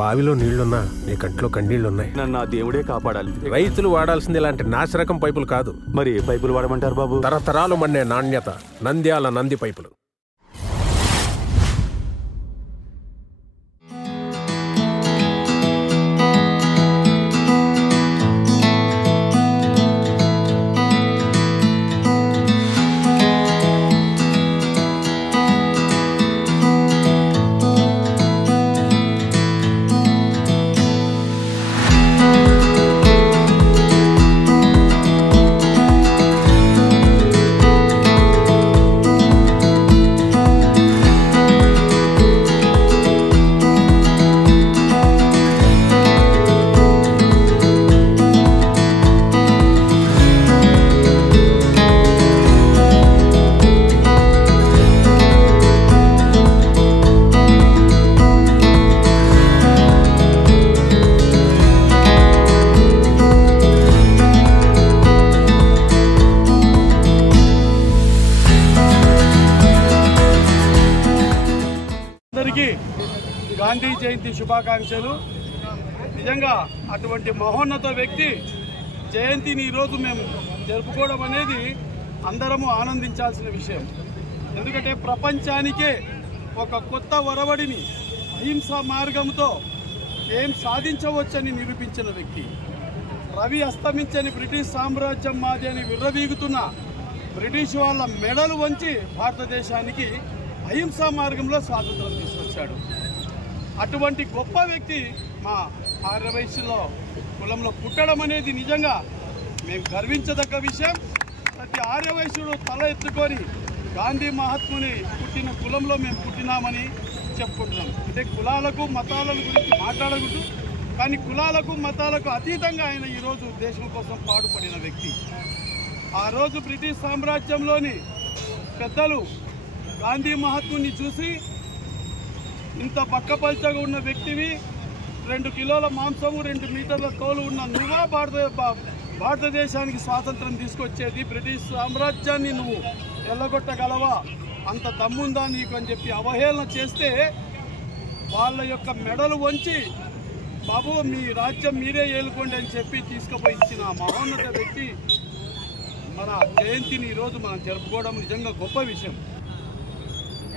బావిలో నీళ్లున్నా నీ కంట్లో కన్నీళ్లున్నాయి. నన్ను ఆ దేవుడే కాపాడాలి. రైతులు వాడాల్సింది ఇలాంటి నాసిరకం పైపులు కాదు. మరి ఏ పైపులు వాడమంటారు బాబు? తరతరాలు మన్నే నాణ్యత నంద్యాల నంది పైపులు. గాంధీ జయంతి శుభాకాంక్షలు. నిజంగా అటువంటి మహోన్నత వ్యక్తి జయంతిని ఈరోజు మేము జరుపుకోవడం అనేది అందరము ఆనందించాల్సిన విషయం. ఎందుకంటే ప్రపంచానికే ఒక కొత్త ఒరవడిని అహింసా మార్గంతో ఏం సాధించవచ్చని నిరూపించిన వ్యక్తి. రవి అస్తమించని బ్రిటిష్ సామ్రాజ్యం మాది అని విర్రవీగుతున్న బ్రిటిష్ వాళ్ళ మెడలు వంచి భారతదేశానికి అహింసా మార్గంలో స్వాతంత్రం తీసుకొచ్చాడు. అటువంటి గొప్ప వ్యక్తి మా ఆర్యవైశ్యుల కులంలో పుట్టడం అనేది నిజంగా మేము గర్వించదగ్గ విషయం. ప్రతి ఆర్యవైశ్యుడు తల ఎత్తుకొని గాంధీ మహాత్ముని పుట్టిన కులంలో మేము పుట్టినామని చెప్పుకుంటున్నాం. అంటే కులాలకు మతాల గురించి మాట్లాడకూడదు, కానీ కులాలకు మతాలకు అతీతంగా ఆయన ఈరోజు దేశం కోసం పాటుపడిన వ్యక్తి. ఆ రోజు బ్రిటిష్ సామ్రాజ్యంలోని పెద్దలు గాంధీ మహాత్ముని చూసి, ఇంత బక్కపల్చగా ఉన్న వ్యక్తివి, 2 కిలోల మాంసము 2 మీటర్ల తోలు ఉన్న నువ్వా భారతదేశానికి స్వాతంత్రం తీసుకొచ్చేది? బ్రిటిష్ సామ్రాజ్యాన్ని నువ్వు ఎల్లగొట్టగలవా? అంత దమ్ముందా నీకు అని చెప్పి అవహేళన చేస్తే వాళ్ళ యొక్క మెడలు వంచి, బాబు మీ రాజ్యం మీరే ఏలుకోండి అని చెప్పి తీసుకుపోయి ఇచ్చిన మహోన్నత వ్యక్తి మన జయంతిని ఈరోజు మనం జరుపుకోవడం నిజంగా గొప్ప విషయం.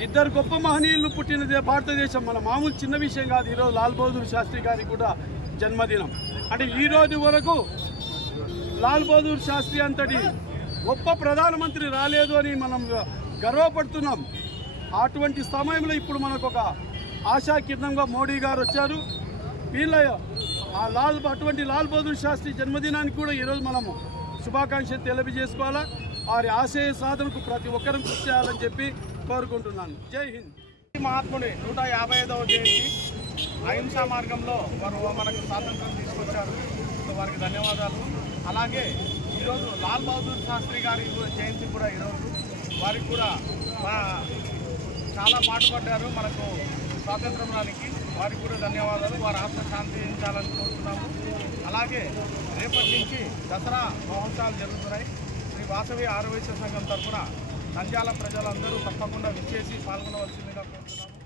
ఇద్దరు గొప్ప మహనీయులు పుట్టినదే భారతదేశం. మన మామూలు చిన్న విషయం కాదు. ఈరోజు లాల్ బహదూర్ శాస్త్రి గారికి కూడా జన్మదినం. అంటే ఈ రోజు వరకు లాల్ బహదూర్ శాస్త్రి అంతటి గొప్ప ప్రధానమంత్రి రాలేదు అని మనం గర్వపడుతున్నాం. అటువంటి సమయంలో ఇప్పుడు మనకు ఒక ఆశాకిరణంగా మోడీ గారు వచ్చారు. వీళ్ళ అటువంటి లాల్ బహదూర్ శాస్త్రి జన్మదినానికి కూడా ఈరోజు మనము శుభాకాంక్షలు తెలియజేసుకోవాలా. వారి ఆశయ సాధనకు ప్రతి ఒక్కరం కృషి చేయాలని చెప్పి కోరుకుంటున్నాను. జై హింద్. మహాత్ముడి 155వ జయంతి. అహింసా మార్గంలో వారు మనకు స్వాతంత్రం తీసుకొచ్చారు. వారికి ధన్యవాదాలు. అలాగే ఈరోజు లాల్ బహదూర్ శాస్త్రి గారి జయంతి కూడా ఈరోజు. వారికి కూడా చాలా పాటుపడ్డారు మనకు స్వాతంత్రం రానికి. వారికి కూడా ధన్యవాదాలు. వారి ఆత్మ శాంతించాలని కోరుతున్నాము. అలాగే రేపటి నుంచి దసరా మహోత్సవాలు జరుగుతున్నాయి. శ్రీ వాసవి ఆర్యవైశ్య సంఘం తరఫున నంద్యాల ప్రజలందరూ తప్పకుండా విచ్చేసి పాల్గొనవలసిందిగా కోరుతున్నాము.